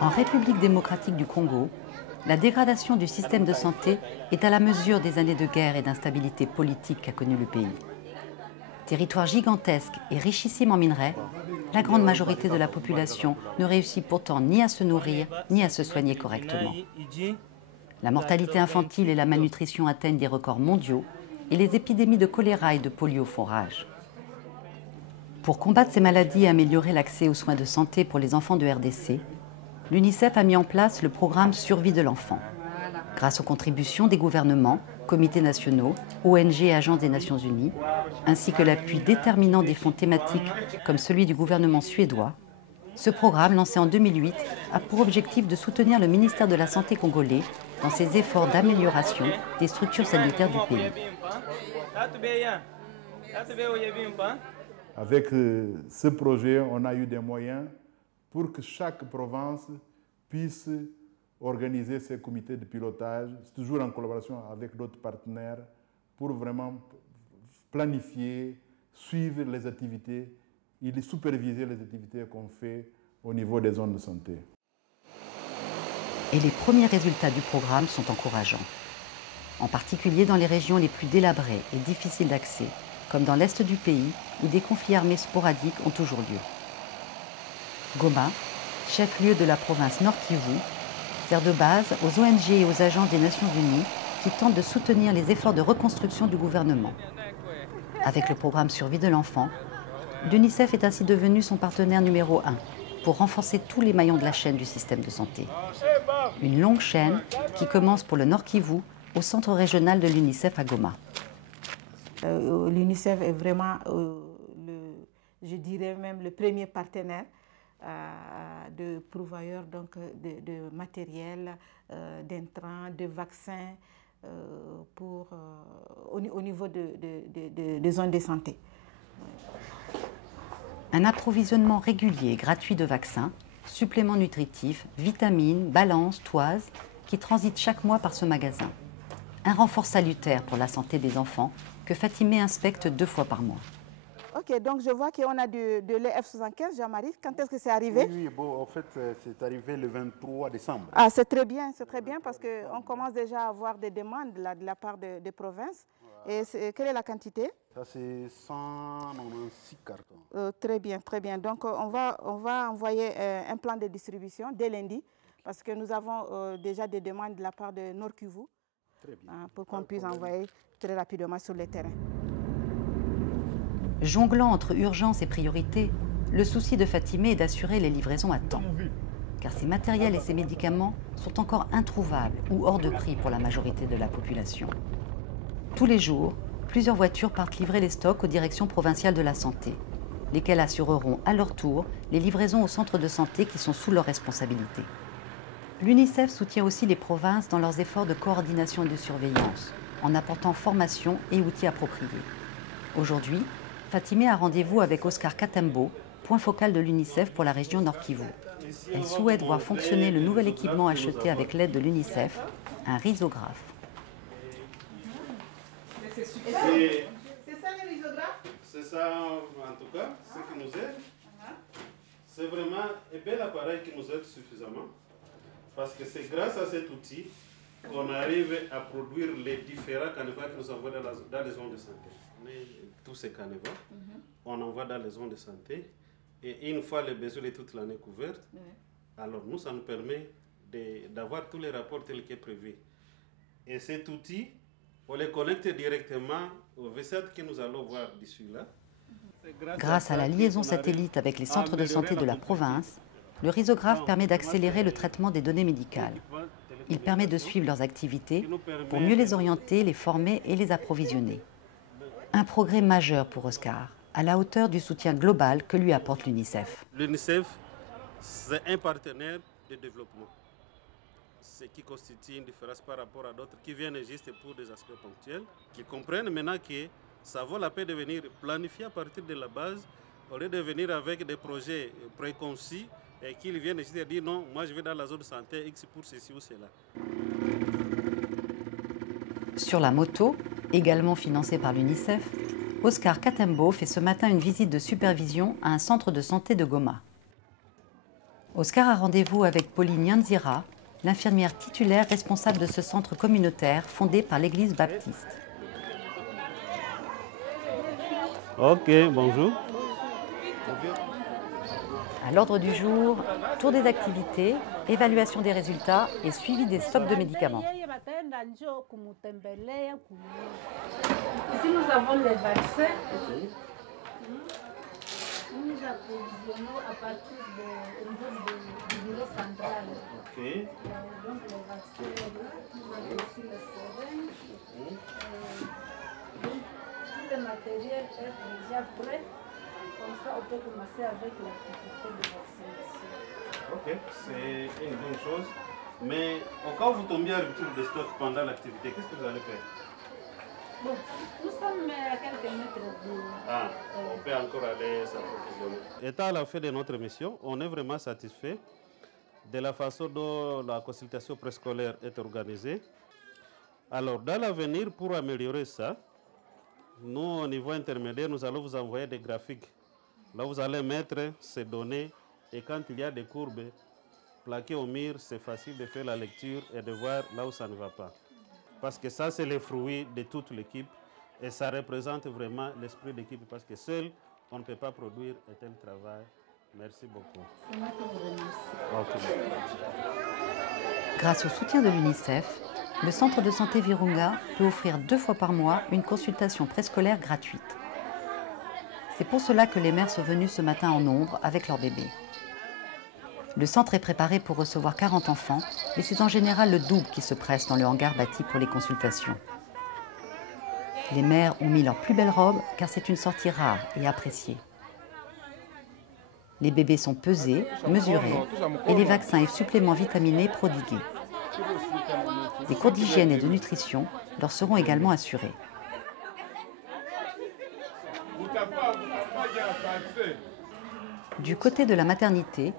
En République démocratique du Congo, la dégradation du système de santé est à la mesure des années de guerre et d'instabilité politique qu'a connu le pays. Territoire gigantesque et richissime en minerais, la grande majorité de la population ne réussit pourtant ni à se nourrir ni à se soigner correctement. La mortalité infantile et la malnutrition atteignent des records mondiaux et les épidémies de choléra et de polio font rage. Pour combattre ces maladies et améliorer l'accès aux soins de santé pour les enfants de RDC, l'UNICEF a mis en place le programme Survie de l'enfant. Grâce aux contributions des gouvernements, comités nationaux, ONG et agences des Nations Unies, ainsi que l'appui déterminant des fonds thématiques comme celui du gouvernement suédois, ce programme, lancé en 2008, a pour objectif de soutenir le ministère de la Santé congolais dans ses efforts d'amélioration des structures sanitaires du pays. Avec ce projet, on a eu des moyens pour que chaque province puisse organiser ses comités de pilotage, toujours en collaboration avec d'autres partenaires, pour vraiment planifier, suivre les activités et superviser les activités qu'on fait au niveau des zones de santé. Et les premiers résultats du programme sont encourageants, en particulier dans les régions les plus délabrées et difficiles d'accès, comme dans l'est du pays, où des conflits armés sporadiques ont toujours lieu. Goma, chef-lieu de la province Nord Kivu, sert de base aux ONG et aux agences des Nations Unies qui tentent de soutenir les efforts de reconstruction du gouvernement. Avec le programme Survie de l'enfant, l'UNICEF est ainsi devenu son partenaire numéro 1 pour renforcer tous les maillons de la chaîne du système de santé. Une longue chaîne qui commence pour le Nord Kivu au centre régional de l'UNICEF à Goma. L'UNICEF est vraiment, je dirais même, le premier partenaire de pourvoyeurs donc, de matériel, d'intrants, de vaccins au niveau des zones de santé. Un approvisionnement régulier et gratuit de vaccins, suppléments nutritifs, vitamines, balances, toises, qui transitent chaque mois par ce magasin. Un renfort salutaire pour la santé des enfants que Fatimé inspecte 2 fois par mois. Ok, donc je vois qu'on a de lait F75, Jean-Marie. Quand est-ce que c'est arrivé? Oui, bon, en fait, c'est arrivé le 23 décembre. Ah, c'est très bien parce qu'on commence déjà à avoir des demandes de la part des provinces. Et quelle est la quantité? Ça, c'est 196 cartons. Très bien. Donc, on va envoyer un plan de distribution dès lundi, parce que nous avons déjà des demandes de la part de Nord Kivu, pour qu'on puisse envoyer très rapidement sur le terrain. Jonglant entre urgence et priorité, le souci de Fatimé est d'assurer les livraisons à temps. Car ces matériels et ces médicaments sont encore introuvables ou hors de prix pour la majorité de la population. Tous les jours, plusieurs voitures partent livrer les stocks aux directions provinciales de la santé, lesquelles assureront à leur tour les livraisons aux centres de santé qui sont sous leur responsabilité. L'UNICEF soutient aussi les provinces dans leurs efforts de coordination et de surveillance, en apportant formation et outils appropriés. Aujourd'hui, Fatimé a rendez-vous avec Oscar Katembo, point focal de l'UNICEF pour la région Nord Kivu. Elle souhaite voir fonctionner le nouvel équipement acheté avec l'aide de l'UNICEF, un rhizographe. C'est ça le rhizographe? C'est ça en tout cas, ce qui nous aide. C'est vraiment un bel appareil qui nous aide suffisamment. Parce que c'est grâce à cet outil qu'on arrive à produire les différents canevas que nous envoie dans les zones de santé. Tous ces canevas, on envoie dans les zones de santé. Et une fois les besoins de toute l'année couverts, alors nous, ça nous permet d'avoir tous les rapports tels que prévu. Et cet outil, on les connecte directement au V7 que nous allons voir d'ici là. Grâce à la liaison satellite avec les centres de santé de la province, le rhizographe permet d'accélérer le traitement des données médicales. Il permet de suivre leurs activités pour mieux les orienter, les former et les approvisionner. Un progrès majeur pour Oscar, à la hauteur du soutien global que lui apporte l'UNICEF. L'UNICEF, c'est un partenaire de développement, ce qui constitue une différence par rapport à d'autres qui viennent juste pour des aspects ponctuels, qui comprennent maintenant que ça vaut la peine de venir planifier à partir de la base, au lieu de venir avec des projets préconçus et qu'ils viennent juste dire non, moi je vais dans la zone de santé X pour ceci ou cela. Sur la moto, également financée par l'UNICEF, Oscar Katembo fait ce matin une visite de supervision à un centre de santé de Goma. Oscar a rendez-vous avec Pauline Nyanzira, l'infirmière titulaire responsable de ce centre communautaire fondé par l'Église baptiste. Ok, bonjour. À l'ordre du jour, tour des activités, évaluation des résultats et suivi des stocks de médicaments. Ici, nous avons les vaccins. Nous nous approvisionnons à partir du bureau central. Ok. Donc, les vaccins, nous avons aussi les seringues. Donc, tout le matériel est déjà prêt. Comme ça, on peut commencer avec l'activité de vaccination. Ok, c'est une bonne chose. Mais au cas où vous tombiez à rupture de stock pendant l'activité, qu'est-ce que vous allez faire? Bon, nous sommes à quelques mètres de... Ah, on peut encore aller s'approvisionner. Étant à la fin de notre mission, on est vraiment satisfait de la façon dont la consultation préscolaire est organisée. Alors, dans l'avenir, pour améliorer ça, nous, au niveau intermédiaire, nous allons vous envoyer des graphiques. Là, vous allez mettre ces données et quand il y a des courbes plaquées au mur, c'est facile de faire la lecture et de voir là où ça ne va pas. Parce que ça, c'est le fruit de toute l'équipe et ça représente vraiment l'esprit d'équipe parce que seul, on ne peut pas produire un tel travail. Merci beaucoup. C'est moi qui vous remercie. Okay. Grâce au soutien de l'UNICEF, le centre de santé Virunga peut offrir 2 fois par mois une consultation préscolaire gratuite. C'est pour cela que les mères sont venues ce matin en nombre avec leurs bébés. Le centre est préparé pour recevoir 40 enfants, mais c'est en général le double qui se presse dans le hangar bâti pour les consultations. Les mères ont mis leurs plus belles robes car c'est une sortie rare et appréciée. Les bébés sont pesés, mesurés et les vaccins et suppléments vitaminés prodigués. Des cours d'hygiène et de nutrition leur seront également assurés. Du côté de la maternité,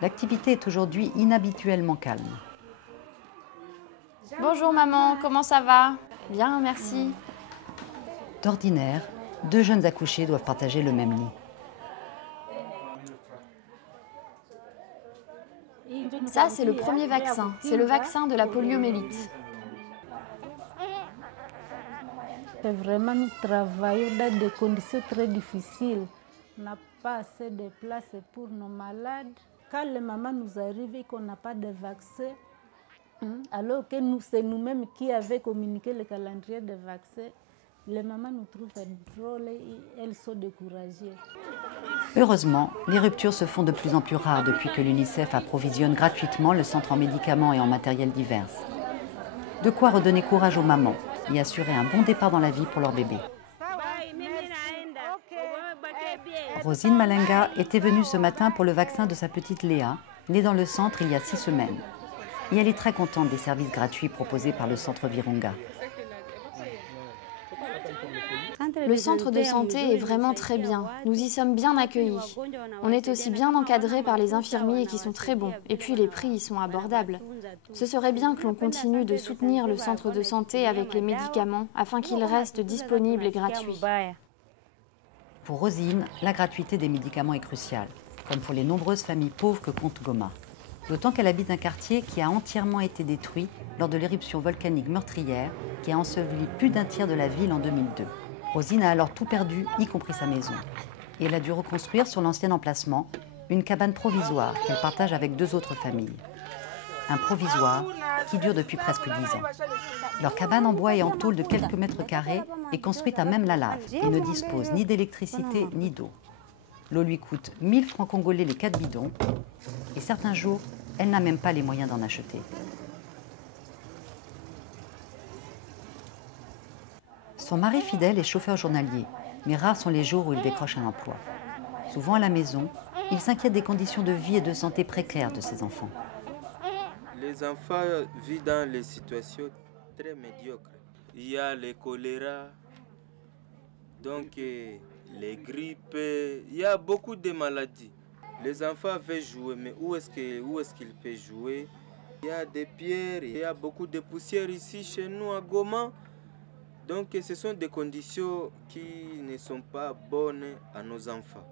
l'activité est aujourd'hui inhabituellement calme. Bonjour maman, comment ça va? Bien, merci. D'ordinaire, 2 jeunes accouchés doivent partager le même lit. Ça, c'est le premier vaccin. C'est le vaccin de la poliomyélite. Vraiment, nous travaillons dans des conditions très difficiles. On n'a pas assez de place pour nos malades. Quand les mamans nous arrivent et qu'on n'a pas de vaccin, alors que c'est nous-mêmes qui avons communiqué le calendrier des vaccins, les mamans nous trouvent drôles et elles sont découragées. Heureusement, les ruptures se font de plus en plus rares depuis que l'UNICEF approvisionne gratuitement le centre en médicaments et en matériel divers. De quoi redonner courage aux mamans et assurer un bon départ dans la vie pour leur bébé. Rosine Malenga était venue ce matin pour le vaccin de sa petite Léa, née dans le centre il y a 6 semaines. Et elle est très contente des services gratuits proposés par le centre Virunga. Le centre de santé est vraiment très bien. Nous y sommes bien accueillis. On est aussi bien encadrés par les infirmiers qui sont très bons. Et puis les prix y sont abordables. Ce serait bien que l'on continue de soutenir le centre de santé avec les médicaments afin qu'il reste disponible et gratuit. Pour Rosine, la gratuité des médicaments est cruciale, comme pour les nombreuses familles pauvres que compte Goma. D'autant qu'elle habite un quartier qui a entièrement été détruit lors de l'éruption volcanique meurtrière qui a enseveli plus d'un tiers de la ville en 2002. Rosine a alors tout perdu, y compris sa maison. Et elle a dû reconstruire sur l'ancien emplacement une cabane provisoire qu'elle partage avec 2 autres familles. Un provisoire qui dure depuis presque 10 ans. Leur cabane en bois et en tôle de quelques mètres carrés est construite à même la lave et ne dispose ni d'électricité ni d'eau. L'eau lui coûte 1000 francs congolais les 4 bidons et certains jours, elle n'a même pas les moyens d'en acheter. Son mari fidèle est chauffeur journalier, mais rares sont les jours où il décroche un emploi. Souvent à la maison, il s'inquiète des conditions de vie et de santé précaires de ses enfants. Les enfants vivent dans des situations très médiocres. Il y a le choléra, donc les grippes, il y a beaucoup de maladies. Les enfants veulent jouer, mais où est-ce qu'ils peuvent jouer? Il y a des pierres, il y a beaucoup de poussière ici chez nous à Goma. Donc ce sont des conditions qui ne sont pas bonnes à nos enfants.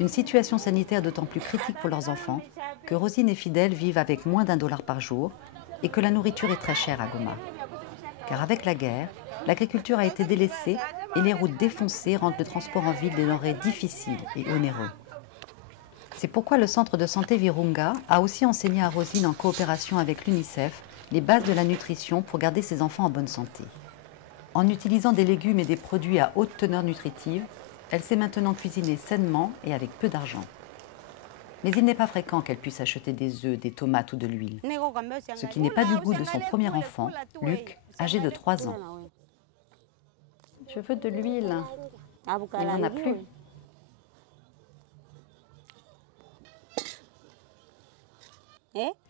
Une situation sanitaire d'autant plus critique pour leurs enfants que Rosine et Fidèle vivent avec moins d'$1 par jour et que la nourriture est très chère à Goma. Car avec la guerre, l'agriculture a été délaissée et les routes défoncées rendent le transport en ville des denrées difficiles et onéreux. C'est pourquoi le centre de santé Virunga a aussi enseigné à Rosine, en coopération avec l'UNICEF, les bases de la nutrition pour garder ses enfants en bonne santé. En utilisant des légumes et des produits à haute teneur nutritive, elle sait maintenant cuisiner sainement et avec peu d'argent. Mais il n'est pas fréquent qu'elle puisse acheter des œufs, des tomates ou de l'huile. Ce qui n'est pas du goût de son premier enfant, Luc, âgé de 3 ans. Je veux de l'huile. Il n'en a plus.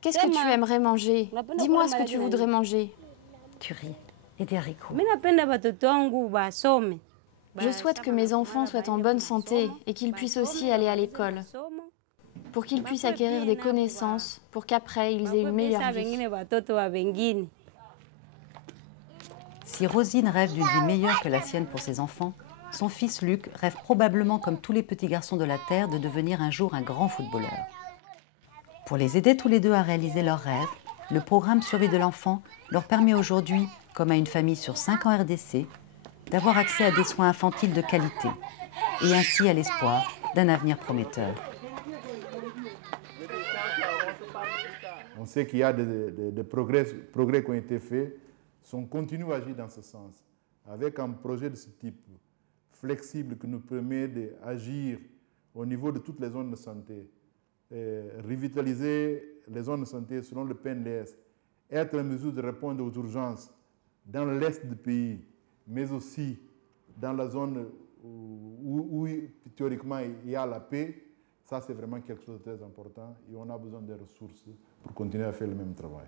Qu'est-ce que tu aimerais manger? Dis-moi ce que tu voudrais manger. Du riz et des haricots. Je souhaite que mes enfants soient en bonne santé et qu'ils puissent aussi aller à l'école, pour qu'ils puissent acquérir des connaissances, pour qu'après ils aient une meilleure vie. Si Rosine rêve d'une vie meilleure que la sienne pour ses enfants, son fils Luc rêve probablement, comme tous les petits garçons de la Terre, de devenir un jour un grand footballeur. Pour les aider tous les deux à réaliser leurs rêves, le programme Survie de l'enfant leur permet aujourd'hui, comme à une famille sur 5 en RDC, d'avoir accès à des soins infantiles de qualité et ainsi à l'espoir d'un avenir prometteur. On sait qu'il y a des progrès qui ont été faits. Si on continue à agir dans ce sens, avec un projet de ce type, flexible, qui nous permet d'agir au niveau de toutes les zones de santé, revitaliser les zones de santé selon le PNDS, être en mesure de répondre aux urgences dans l'est du pays, mais aussi dans la zone où théoriquement il y a la paix, ça c'est vraiment quelque chose de très important et on a besoin de ressources pour continuer à faire le même travail.